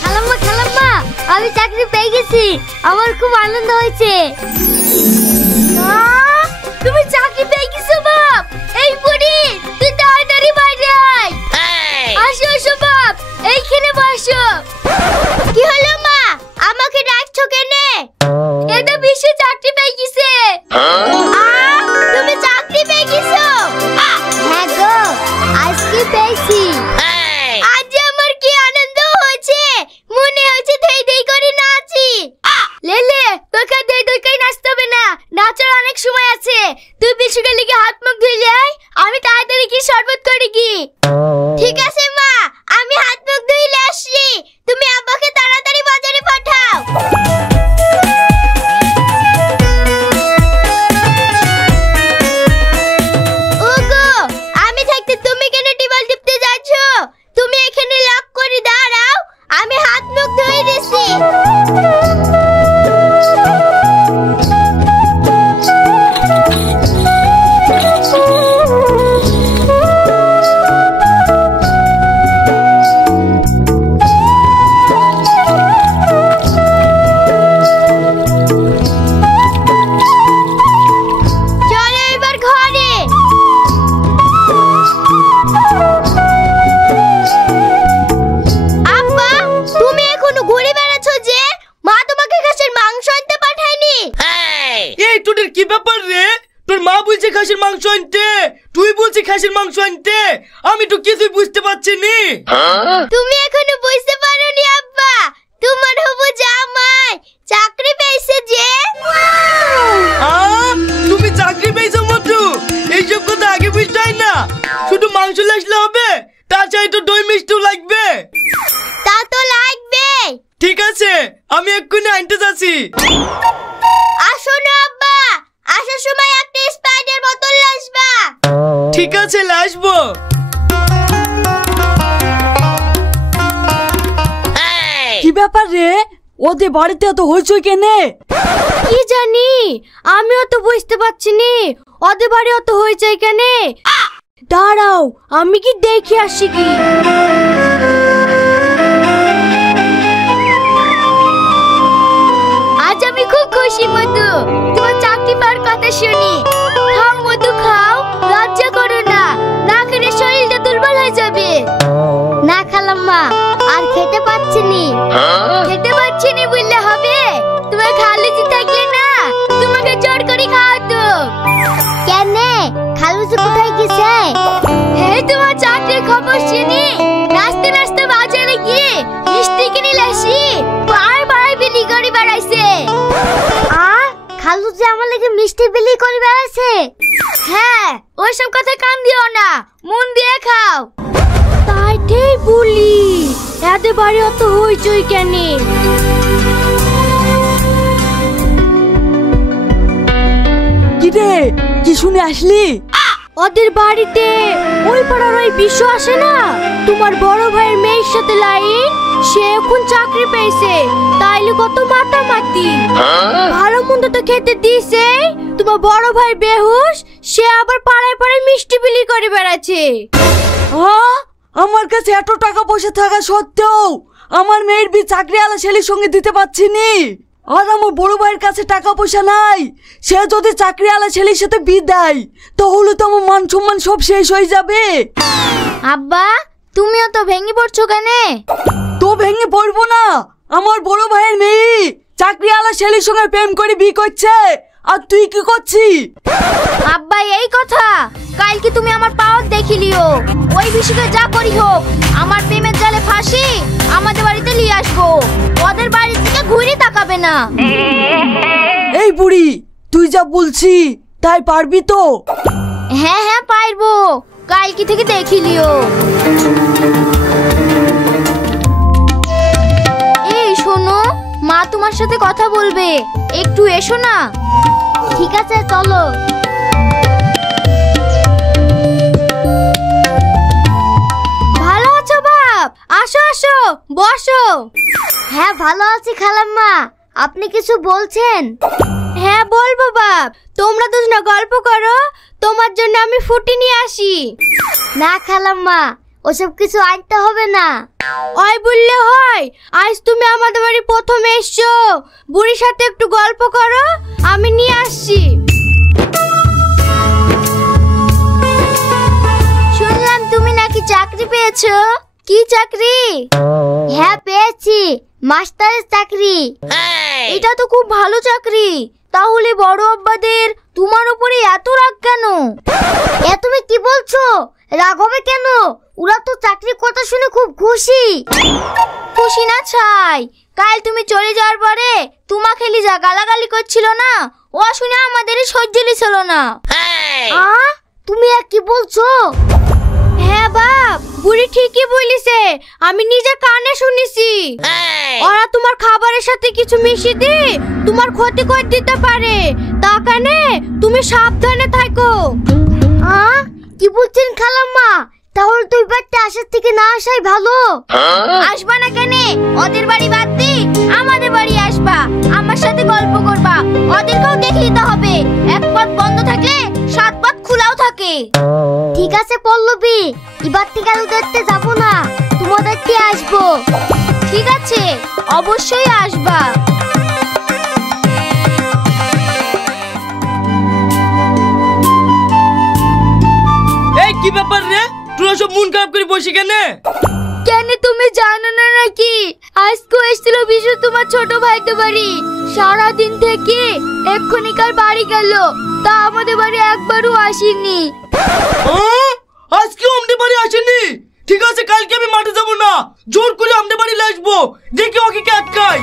খালাম্মা খালাম্মা, আমি চাকরি পেয়ে গেছি, আমার খুব আনন্দ হয়েছে। তুমি চাকরি পেয়ে গেছো বাপ? এই বুড়ি তুই তাড়াতাড়ি বাইরে আয়। আসো আসো বাপ, এইখানে বসো। কি হলো মা, আমাকে ডাকছো কেন? এটা বিশ্ব চাকরি পেয়ে গেছে। তুমি চাকরি পেয়ে গেছো? হ্যাঁ গো, আজকে পেয়েছি। আজ আমার কি আনন্দ হয়েছে, মনে হচ্ছে ধেই ধেই করে নাচি। লেলে তোকে ধেই ধেই করে নাচতে হবে না, নাচার অনেক সময় আছে। তুই বিশুকে লিখে হাত মুখ ধুইলে আয়, আমি তাড়াতাড়ি কি শরবত করে কি। ঠিক আছে মা, আমি হাত মুখ ধুইলে আসছি, তুমি আব্বাকে তাড়াতাড়ি বাজারে পাঠাও। ওগো, আমি থাকতে তুমি কেন টিবল টিপতে যাচ্ছ? তুমি এখানে লক করে দাঁড়াও, আমি হাত মুখ ধুয়ে দিছি। আমি তো কিছুই বুঝতে পারছি নি। তুমি এখনো বুঝতে পারোনি আব্বা, তোমার হবু জামাই চাকরি পেয়েছে যে। তুমি চাকরি পেয়েছো মধু? এইসব কথা আগে বুঝতে হয় না? শুধু মাংস আসলে হবে? তার চাই তো দই মিষ্টিও লাগবে। তা তো লাগবে। ঠিক আছে, আমি এক্ষুনি আনতে যাচ্ছি। আসো না আব্বা, আসার সময় একটা স্প্রাইটের বোতল আসবা। ঠিক আছে, আসবো। কি ব্যাপার রে, ওদের বাড়িতে এত হইচই কেনে? কি জানি, আমিও তো বুঝতে পারছি নি ওদের বাড়ি অত হইচই কেনে। দাঁড়াও, আমি কি দেখে আসি কি। আজ আমি খুব খুশি মধু, তোমার চাকরি পাওয়ার কথা শুনি। খাও মধু খাও, লজ্জা করো না, না খেলে শরীরটা দুর্বল হয়ে যাবে। না খালাম্মা, আর খেতে পাচ্ছি নি। খেতে পাচ্ছি নি বললে হবে? তোমার খালুজি থাকলে না তোমাকে জোর করে খাওয়াতো। কেন, খালুজি কোথায় গেছে? এই তোমার চাকরির খবর শুনি নাচতে নাচতে বাজারে গিয়ে মিষ্টি কিনে লাসি পাড়ায় পাড়ায় বিলি করে বেড়াইছে। খালুজি আমার লাগে মিষ্টি বিলি করে বেড়াইছে? হ্যাঁ, ওইসব কথা কান দিও না, মন দিয়ে খাও। তাই ঠিক বলি, এদের বাড়ি অত হইচই কেন? কি রে, কি শুনে আসলি? ওদের বাড়িতে ওই পাড়ার ওই বিশ্ব আসে না, তোমার বড় ভাইয়ের মেয়ের সাথে লাইন, সে এখন চাকরি পেয়েছে, তাইলে কত মাতামাতি। ভালো মন্দ তো খেতে দিছে, তোমার বড় ভাই বেহুশ, সে আবার পাড়ায় পাড়ায় মিষ্টি বিলি করে বেড়াচ্ছে। আমার কাছে এত টাকা পয়সা থাকা সত্ত্বেও আমার মেয়ের বিয়ে চাকরিওয়ালা ছেলের সঙ্গে দিতে পারছি নি। আর আমার বড় ভাইয়ের কাছে টাকা পয়সা নাই, সে যদি চাকরিওয়ালা ছেলের সাথে বিয়ে দেয় তাহলে তো আমার মান সম্মান সব শেষ হয়ে যাবে। আব্বা, তুমিও তো ভেঙে পড়ছো কেন? তো ভেঙে পড়বো না, আমার বড় ভাইয়ের মেয়ে চাকরিওয়ালা ছেলের সঙ্গে প্রেম করে বিয়ে করছে, আর তুই কি করছিস? আব্বা এই কথা, কালকে তুমি আমার পাওয়ার দেখিলিও। ওই বিষয়ে যা করি হোক, আমার প্রেমের জালে ফাঁসি আমাদের বাড়িতে নিয়ে আসবো, ওদের বাড়ি থেকে ঘুরে তাকাবে না। এই বুড়ি, তুই যা বলছি তাই পারবি তো? হ্যাঁ হ্যাঁ পারবো, কালকে থেকে দেখিলিও। এই শোনো, মা তোমার সাথে কথা বলবে, একটু এসো না। ঠিক আছে চলো। ভালো আছো বাপ? আসো আসো বসো। হ্যাঁ ভালো আছি খালাম্মা, আপনি কিছু বলছেন? হ্যাঁ বলবো বাপ, তোমরা দুজনে গল্প করো, তোমার জন্য আমি ফুটি নিয়ে আসি। না খালাম্মা, ওসব কিছু আনতে হবে না। ওই বললে হয়? আজ তুমি আমাদের বাড়ি প্রথমে এসছো, বুড়ির সাথে একটু গল্প করো, আমি নিয়ে আসছি। শুনলাম তুমি নাকি চাকরি পেয়েছো। কি চাকরি? হ্যাঁ পেয়েছি, মাস্টারের চাকরি। এটা তো খুব ভালো চাকরি। তাহলে বড় আব্বাদের তোমার উপরে এত রাগ কেন? এ তুমি কি বলছো? রাগ হবে কেন? ওরা তো চাকরির কথা শুনে খুব খুশি। খুশি না ছাই, কাল তুমি চলে যাওয়ার পরে তোমাকে লিজা গালাগালি করছিল না, ও শুনে আমাদেরই সহ্য ছিল না। তুমি আর কি বলছো? হ্যাঁ বাপ, বুড়ি ঠিকই বলিছে, আমি নিজে কানে শুনেছি। ওরা তোমার খাবারের সাথে কিছু মিশিয়ে দিয়ে তোমার ক্ষতি করে দিতে পারে, তা কানে তুমি সাবধানে থাকো। কি বলছেন খালাম্মা? তাহলে তুই বাড়িতে আসার থেকে না আসাই ভালো। আসবা না কেন? ওদের বাড়ি বাদ দি আমাদের বাড়ি আসবা, আমার সাথে গল্প করবা, ওদেরকেও দেখে দিতে হবে। এক পথ বন্ধ থাকলে সাত পথ খোলাও থাকে। ঠিক আছে পল্লবী, এবার থেকে আর ওদেরতে যাবো না, তোমাদেরকে আসবো। ঠিক আছে, অবশ্যই আসবা। এই কি ব্যাপার রে, তোরা সব মন খারাপ করে বসে কেন? কেন তুমি জানো না নাকি? আজকে এসেছিল বিশু তোমার ছোট ভাইতে বাড়ি, সারাদিন থেকে এক্ষুনিকার বাড়ি গেল, তা আমাদের বাড়ি একবারও আসেনি। আজকে আমাদের বাড়ি আসেনি? ঠিক আছে, কালকে আমি মাঠে যাবো না, জোর করে আমাদের বাড়ি আসবো, দেখি ওকে কে আটকায়।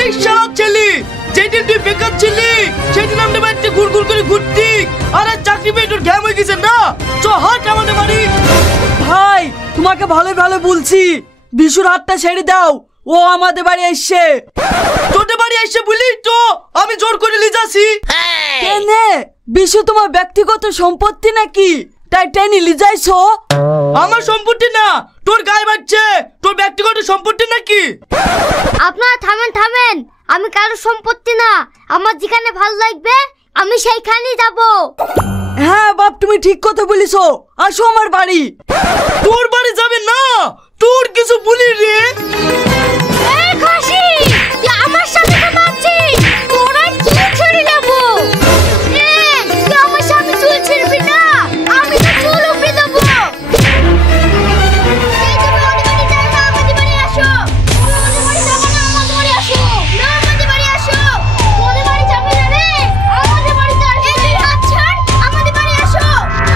এই সব ছেলে, যেদিন তুই বেকার ছিলি সেদিন আমাদের বাড়িতে ঘুর ঘুর করে ঘুরতি, আর আজ চাকরি পেয়ে তোর ঘ্যাম হয়ে গেছে না। চ হাট আমাদের বাড়ি। ভাই তোমাকে ভালো ভালো বলছি, বিশুর হাতটা ছেড়ে দাও, ও আমাদের বাড়ি এসছে। তোদের বাড়ি এসে বলি তো আমি জোর করে নিয়ে যাচ্ছি। কেনে বিশু তোমার ব্যক্তিগত সম্পত্তি নাকি, তাই টেনে লিজাইছো? আমার সম্পত্তি না, তোর গায়ে বাজছে, তোর ব্যক্তিগত সম্পত্তি নাকি? আপনারা থামেন থামেন, আমি কারো সম্পত্তি না, আমার যেখানে ভালো লাগবে আমি সেইখানেই যাব। হ্যাঁ বাপ, তুমি ঠিক কথা বলিছো, আসো আমার বাড়ি। তোর বাড়ি যাবে না, তোর কিছু বলি রে। এই খাসি, তুই আমার সাথে তো মারছিস, তোরা কি ছেড়ে নেব? তুই আমার সাথে চুল ছিড়বি না, আমি তো চুল উপড়ে দেব। এই তুমি ওদের বাড়ি যাও না, আমাদের বাড়ি আসো। ওদের বাড়ি যাবো না, আমাদের বাড়ি আসো। না আমাদের বাড়ি আসো। ওদের বাড়ি যাবে না রে, আমাদের বাড়িতে আসো। এই হাত ছাড়, আমাদের বাড়ি আসো।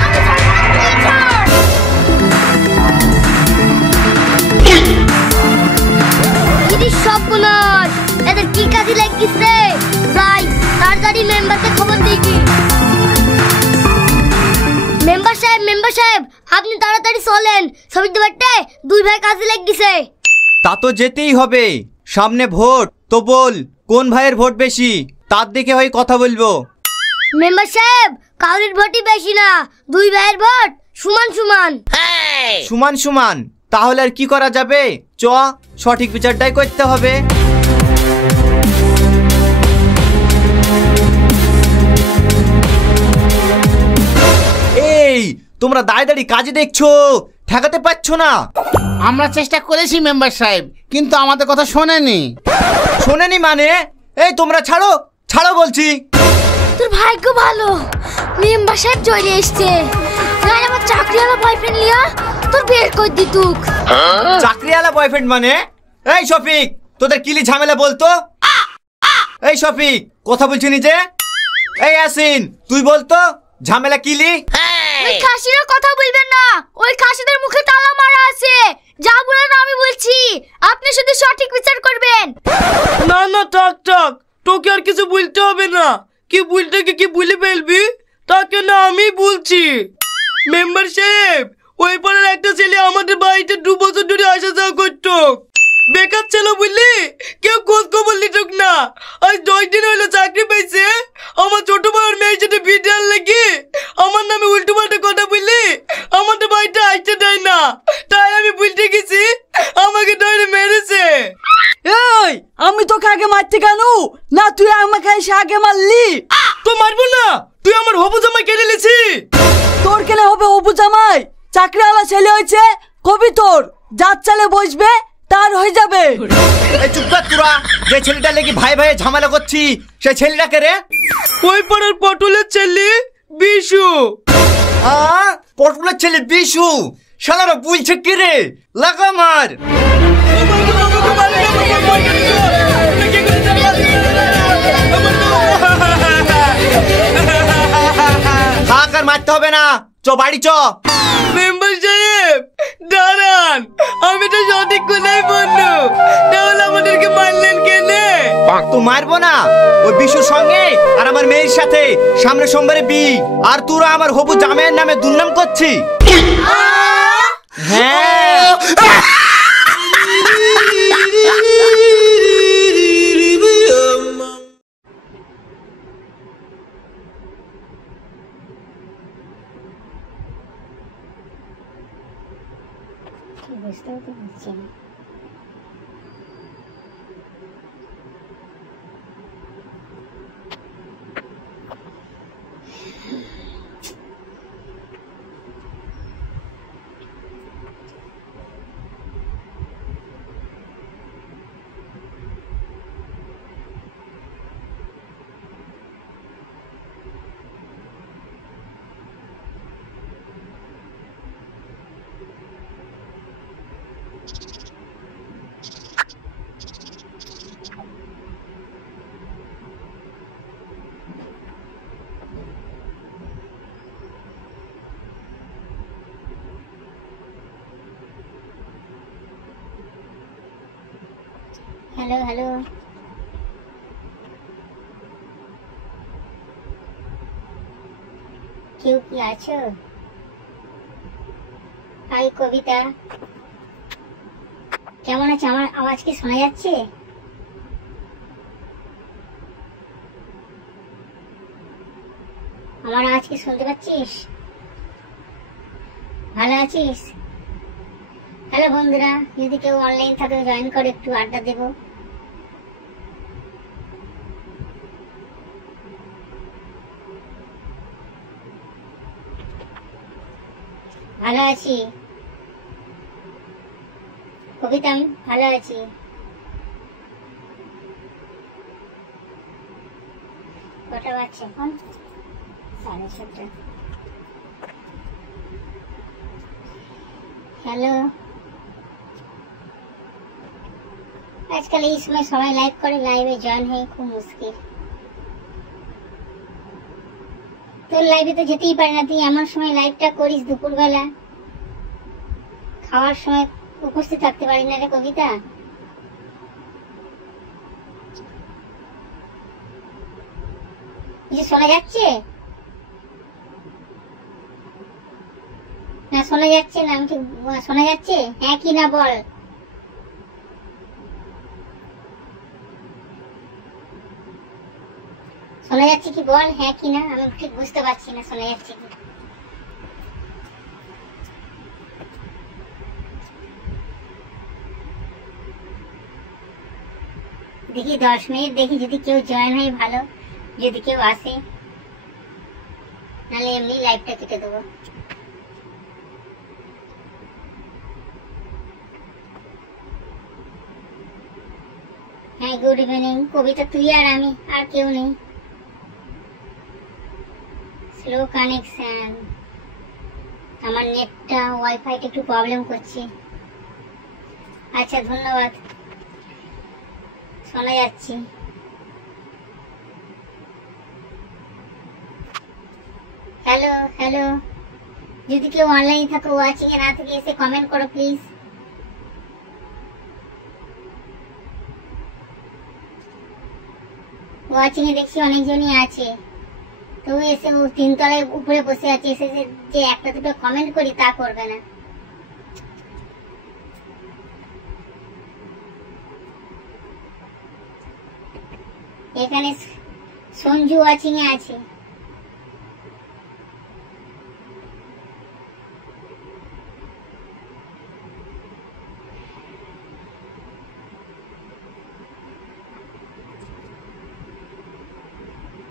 আমি ছাড় না, তুই ছাড়। সবগুলোর এদের কি কাজে লাগিছে? যাই তাড়াতাড়ি মেম্বারকে খবর দিই। মেম্বার সাহেব আপনি তাড়াতাড়ি চলেন, সবিত বাড়িতে দুই ভাই কাজে লাগিছে। তা তো যেতেই হবে, সামনে ভোট, তো বল কোন ভাইয়ের ভোট বেশি, তার দিকে হয় কথা বলবো। মেম্বার সাহেব, কাউরির ভোটই বেশি না, দুই ভাইয়ের ভোট সমান সমান। সমান সমান? তাহলে আর কি করা যাবে, চ সঠিক বিচারটাই করতে হবে। এই তোমরা দাঁড়িয়ে দাঁড়িয়ে কাজে দেখছো, ঠেকাতে পারছো না? আমরা চেষ্টা করেছি মেম্বার সাহেব, কিন্তু আমাদের কথা শোনেনি। শোনেনি মানে? এই তোমরা ছাড়ো ছাড়ো বলছি। তোর ভাগ্য ভালো, মেম্বার সাহেব চলে এসছে, নাহলে আমার চাকরিওয়ালা বয়ফ্রেন্ড লিয়া তোর বের করে দিতুক। চাকরিওয়ালা বয়ফ্রেন্ড মানে? এই শফিক, তোদের কিলি ঝামেলা বলতো? এই শফিক, কথা বলছি নিজে। এই আসিন, তুই বলতো ঝামেলা কিলি? ওই খাসিরা কথা বলবেন না, ওই খাসিদের মুখে তালা মারা আছে, যা বলেন আমি বলছি, আপনি শুধু সঠিক বিচার করবেন। না না, থাক থাক, তোকে আর কিছু বলতে হবে না, কি বলতে কি বলে ফেলবি, তাকে না আমি বলছি। মেম্বার সাহেব, ওই পাড়ার একটা ছেলে আমাদের বাড়িতে 2 বছর ধরে আসা যাওয়া করতো, বেকার ছিল বললি কেউ খোঁজ খবর নিতুক না, আজ 10 দিন হলো চাকরি পেয়েছে। আমার ছোট ভাইয়ের মেয়ের সাথে ভিডিও লেগে আমার নামে উল্টো পাল্টা কথা বললি আমাদের বাড়িতে আসতে দেয় না, তাই আমি বলতে গেছি, আমাকে ধরে মেরেছে। এই আমি তোকে আগে মারতে কেন, না তুই আমাকে এসে আগে মারলি? তবে হবু জামাই চাকরিওয়ালা ছেলে হয়েছে, কবি তোর যার চালে বসবে তার হয়ে যাবে। এই চুপ কর তোরা, যে ছেলেটা লেগে ভাই ভাই ঝামেলা করছি সেই ছেলেটাকে রে? ওই পাড়ার পটলের ছেলে বিশু। পটলের ছেলে বিশু? শালারা বলছে কি রে? লাগা মার। থাক আর মারতে হবে না, চ বাড়ি চ। মেম্বার সাহেব দাঁড়ান, আমি তো সঠিক কথাই বললো, তাহলে আমাদেরকে মারলেন কেনে? তো মারবো না? ওই বিশুর সঙ্গে আর আমার মেয়ের সাথে সামনে সোমবারে বিয়ে, আর তোরা আমার হবু জামাইয়ের নামে দুর্নাম করছি। হ্যাঁ বুঝতেও তো পারছি না। হ্যালো হ্যালো, কেউ কি আছো? হাই কবিতা, কেমন আছে? আমার আওয়াজ কি শোনা যাচ্ছে? আমার আওয়াজ কি শুনতে পাচ্ছিস? ভালো আছিস? হ্যালো বন্ধুরা, যদি কেউ অনলাইন থাকে জয়েন করে, একটু আড্ডা দেবো। ভালো আছি কবিতা, আমি ভালো আছি। কটা বাজছে এখন? 6:30। হ্যালো, আজকাল এই সময় সবাই লাইভ করে, লাইভে জয়েন হয়ে খুব মুশকিল। তোর লাইভে তো যেতেই পারে না, তুই এমন সময় লাইভটা করিস দুপুরবেলা, খাওয়ার সময় উপস্থিত থাকতে পারি না রে কবিতা। যে শোনা যাচ্ছে না? শোনা যাচ্ছে না? আমি শোনা যাচ্ছে? হ্যাঁ কি না বল। শোনা যাচ্ছে কি বল, হ্যাঁ কি না? আমি ঠিক বুঝতে পারছি না শোনা যাচ্ছে কি। দেখি 10 মিনিট দেখি, যদি কেউ জয়েন হয় ভালো, যদি কেউ আসে, নাহলে এমনি লাইভটা কেটে দেবো। হ্যাঁ গুড ইভিনিং কবিতা, তুই আর আমি, আর কেউ নেই। স্লো কানেকশন, আমার নেটটা ওয়াইফাইটা একটু প্রবলেম করছে। আচ্ছা ধন্যবাদ, শোনা যাচ্ছে। হ্যালো হ্যালো, যদি কেউ অনলাইন থাকো, ওয়াচিং এ না থেকে এসে কমেন্ট করো প্লিজ। ওয়াচিং এ দেখছি অনেকজনই আছে, তো এসে ও 3 তলায় উপরে বসে আছে, এসে যে একটা দুটো কমেন্ট করি তা করবে না। এখানে সঞ্জু ওয়াচিং এ আছে।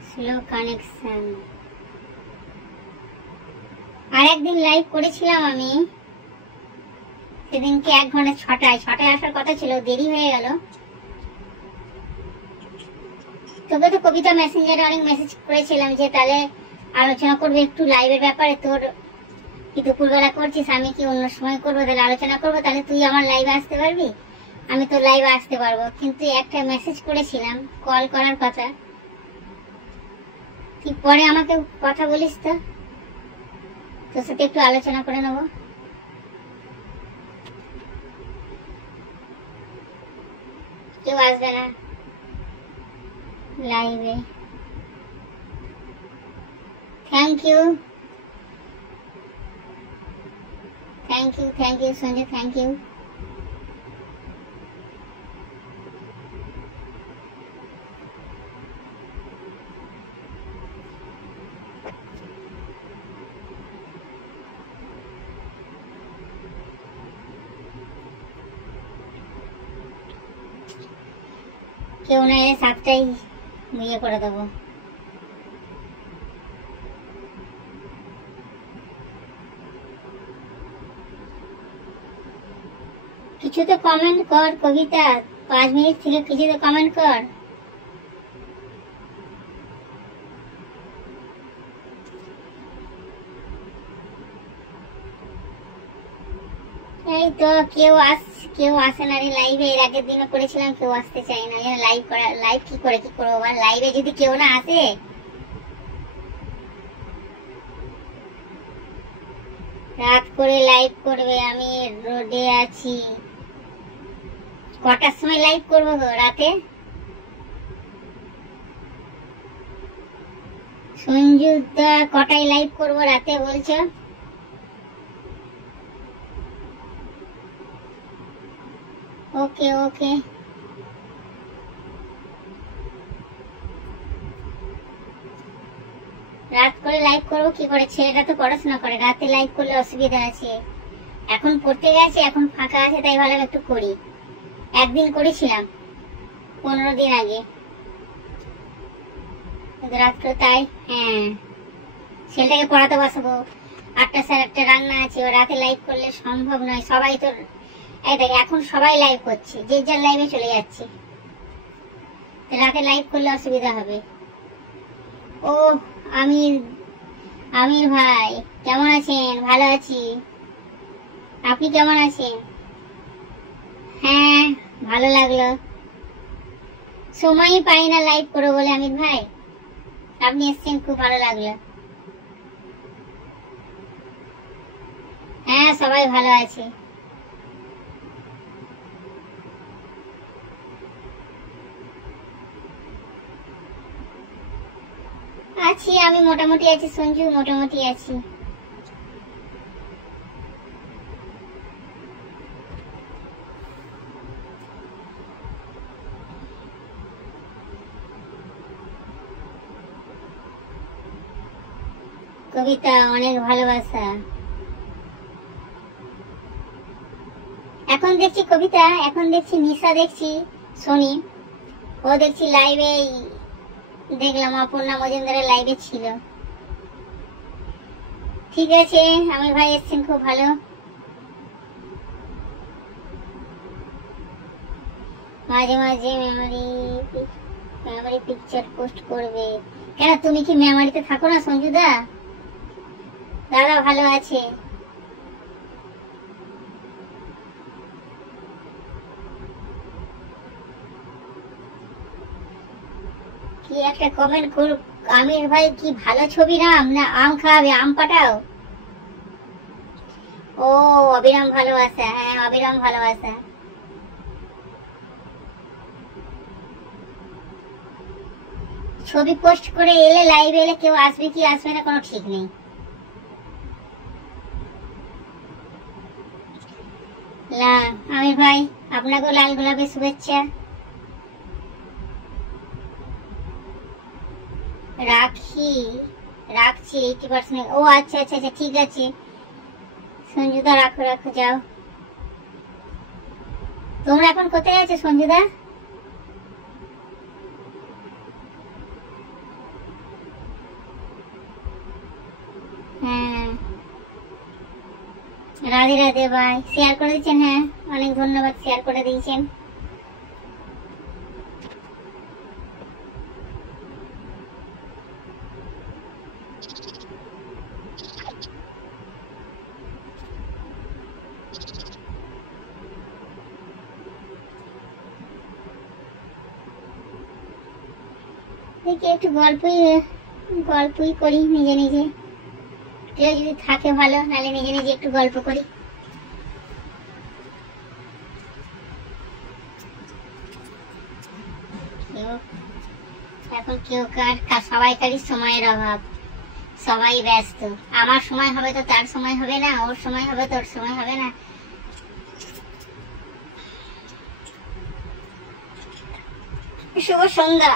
স্লো কানেকশন, আর একদিন লাইভ করেছিলাম আমি, সেদিনকে 1 ঘন্টা 6টায় আসার কথা ছিল, দেরি হয়ে গেল। তোকে তো কবিতা মেসেঞ্জারে অনেক মেসেজ করেছিলাম যে তাহলে আলোচনা করবে একটু লাইভের ব্যাপারে, তোর কি দুপুরবেলা করছিস, আমি কি অন্য সময় করবো, তাহলে আলোচনা করবো, তাহলে তুই আমার লাইভে আসতে পারবি, আমি তোর লাইভে আসতে পারবো। কিন্তু একটা মেসেজ করেছিলাম কল করার কথা, তুই পরে আমাকে কথা বলিস তো, তোর সাথে একটু আলোচনা করে নেবো। কেউ আসবে না লাইভে। Thank you Sanjay, thank you. কেউ না এলে 7টায় ইয়ে করে দেবো। কিছু তো কমেন্ট কর কবিতা, 5 মিনিট থেকে কিছু তো কমেন্ট কর। এই তো কেউ আসে না রে লাইভে। এর আগের দিনও করেছিলাম, কেউ আসতে চায় না। লাইভ কি করবো আবার, লাইভে যদি কেউ না আসে। রাত করে লাইভ করবে, আমি রোডে আছি। কটার সময় লাইভ করবো গো রাতে? সঞ্জুদা কটায় লাইভ করবো রাতে বলছো? ওকে ওকে, রাত করে লাইভ করবো কি করে, ছেলেটা তো পড়াশোনা করে, রাতে লাইভ করলে অসুবিধা আছে। এখন পড়তে গেছে, এখন ফাঁকা আছে, তাই ভাবলাম একটু করি। একদিন করেছিলাম 15 দিন আগে, রাত করে, তাই হ্যাঁ ছেলেটাকে পড়াতে বসাবো। 8টা 8:30 রান্না আছে, রাতে লাইভ করলে সম্ভব নয়। সবাই তো এই দেখ এখন সবাই লাইভ করছে, যে যার লাইভে চলে যাচ্ছে, রাতে লাইভ করলে অসুবিধা হবে। ও আমির ভাই কেমন আছেন? ভালো আছি, আপনি কেমন আছেন? হ্যাঁ ভালো লাগলো, সময়ই পাই না লাইভ করো বলে। আমির ভাই আপনি এসছেন, খুব ভালো লাগলো। হ্যাঁ সবাই ভালো আছে। আছি আমি, মোটামুটি আছি সঞ্জু, মোটামুটি আছি। কবিতা অনেক ভালোবাসা। এখন দেখছি কবিতা, এখন দেখছি নিশা, দেখছি শনি, ও দেখছি লাইভে, দেখলাম অপর্ণা মজুমদারের লাইভে ছিল। ঠিক আছে আমির ভাই এসছেন, খুব ভালো। মাঝে মাঝে মেমোরি পিকচার পোস্ট করবে কেন? তুমি কি মেমোরিতে থাকো না সঞ্জুদা? দাদা ভালো আছে। কি একটা কমেন্ট করো আমির ভাই, কি ভালো ছবি নাম না আম খাওয়াবে, আম পাঠাও। ও অবিরাম ভালোবাসা, হ্যাঁ অবিরাম ভালোবাসা। ছবি পোস্ট করে এলে, লাইভে এলে কেউ আসবে কি আসবে না কোনো ঠিক নেই। আমির ভাই আপনাকেও লাল গোলাপের শুভেচ্ছা। রাখছি 80%। ও আচ্ছা আচ্ছা আচ্ছা ঠিক আছে সঞ্জুদা, রাখো যাও। তোমরা এখন কোথায় আছো সঞ্জুদা? হ্যাঁ রাধে রাধে ভাই, শেয়ার করে দিচ্ছেন। হ্যাঁ, অনেক ধন্যবাদ, শেয়ার করে দিয়েছেন। দেখি একটু গল্পই করি নিজে নিজে, কেউ যদি থাকে ভালো, নাহলে নিজে নিজে একটু গল্প করি। এখন কেউ সবাইকারই সময়ের অভাব, সবাই ব্যস্ত। আমার সময় হবে তো তার সময় হবে না, ওর সময় হবে তো ওর সময় হবে না। শুভ সন্ধ্যা।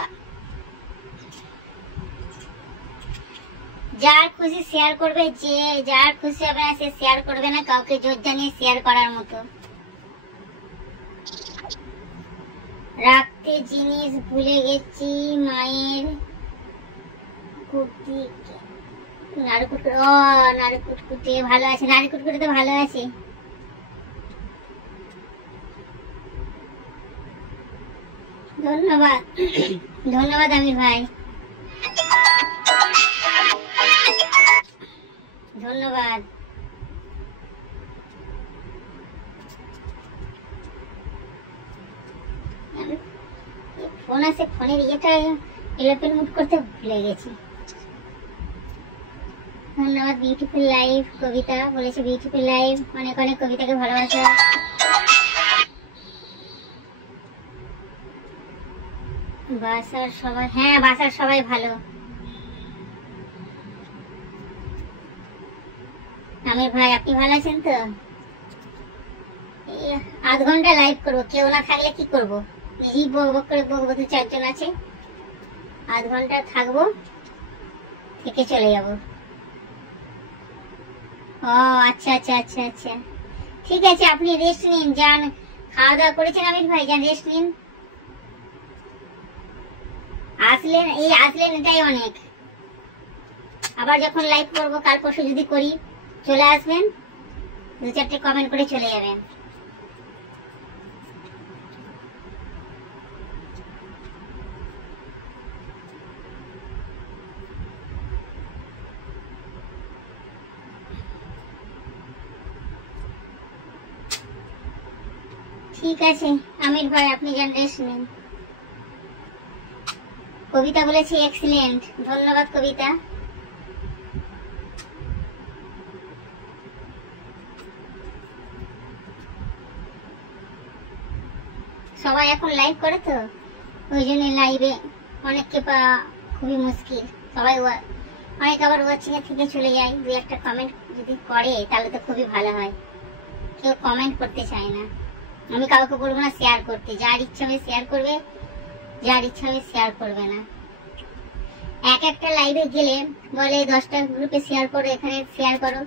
যার খুশি শেয়ার করবে, যে যার খুশি হবে না সে শেয়ার করবে না, কাউকে জোর জানিয়ে শেয়ার করার মতো। রাখতে জিনিস ভুলে গেছি, মায়ের কুর্তি। নাড়ুকুটকুটে ভালো আছে, নাড়ুকুটকুটে তো ভালো আছে। ধন্যবাদ ধন্যবাদ আমির ভাই, ধন্যবাদ। ফোন আছে, ফোনের ইয়েটা এলোপেল মুট করতে ভুলে গেছি। ধন্যবাদ। বিউটিফুল লাইফ কবিতা বলেছে, বিউটিফুল লাইফ, অনেক অনেক কবিতাকে ভালোবাসা। বাসার সবাই, হ্যাঁ বাসার সবাই ভালো। আমির ভাই আপনি ভালো আছেন তো? এই আধ ঘন্টা লাইভ করবো, কেউ না থাকলে কি করব, নিজেই বক করে বকবো, 4 জন আছে। আধ ঘন্টা থাকবো, থেকে চলে যাব। ও আচ্ছা আচ্ছা আচ্ছা আচ্ছা, ঠিক আছে, আপনি রেস্ট নিন, যান। খাওয়া দাওয়া করেছেন আমির ভাই? যান রেস্ট নিন। আসলেন এটাই অনেক। আবার যখন লাইভ করবো, কাল পরশু যদি করি, চলে আসবেন, 2-4টে কমেন্ট করে চলে যাবেন। ঠিক আছে আমির ভাই, আপনি যান রেস্ট নিন। কবিতা বলেছি এক্সিলেন্ট, ধন্যবাদ কবিতা। সবাই এখন লাইভ করে তো, ওই জন্য লাইভে অনেককে পাওয়া খুবই মুশকিল। সবাই অনেক আবার ওয়াচিং এর থেকে চলে যায়। 2-1টা কমেন্ট যদি করে তাহলে তো খুবই ভালো হয়। কেউ কমেন্ট করতে চায় না। আমি কাউকে বলবো না শেয়ার করতে, যার ইচ্ছা হবে শেয়ার করবে, যার ইচ্ছা হবে শেয়ার করবে না। একটা লাইভে গেলে বলে 10টা গ্রুপে শেয়ার করো, এখানে শেয়ার করো।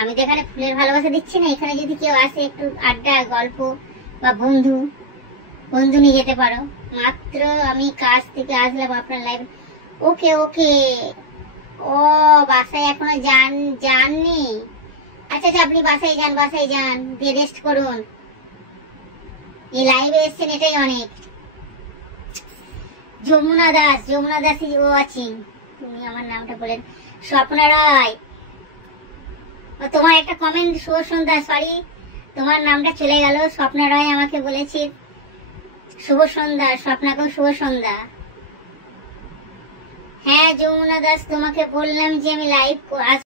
আমি তো এখানে ফুলের ভালোবাসা দিচ্ছি না, এখানে যদি কেউ আসে একটু আড্ডা গল্প বা বন্ধু নিয়ে যেতে পারো। মাত্র আমি কাজ থেকে আসলাম আপনার লাইভ। ওকে ওকে, ও বাসায় এখনো যাননি? আচ্ছা আচ্ছা, আপনি বাসায় যান, দিয়ে রেস্ট করুন। এই লাইভে এসছেন এটাই অনেক। যমুনা দাস ও আছেন, তুমি আমার নামটা বলেন। স্বপ্না রায়, তোমার একটা কমেন্ট, শুভ সন্ধ্যা, সরি তোমার নামটা চলে গেল। স্বপ্না রায় আমাকে বলেছে শুভ সন্ধ্যা, স্বপ্নাকেও শুভ সন্ধ্যা। হ্যাঁ যমুনা দাস, তোমাকে বললাম যে আমি লাইভ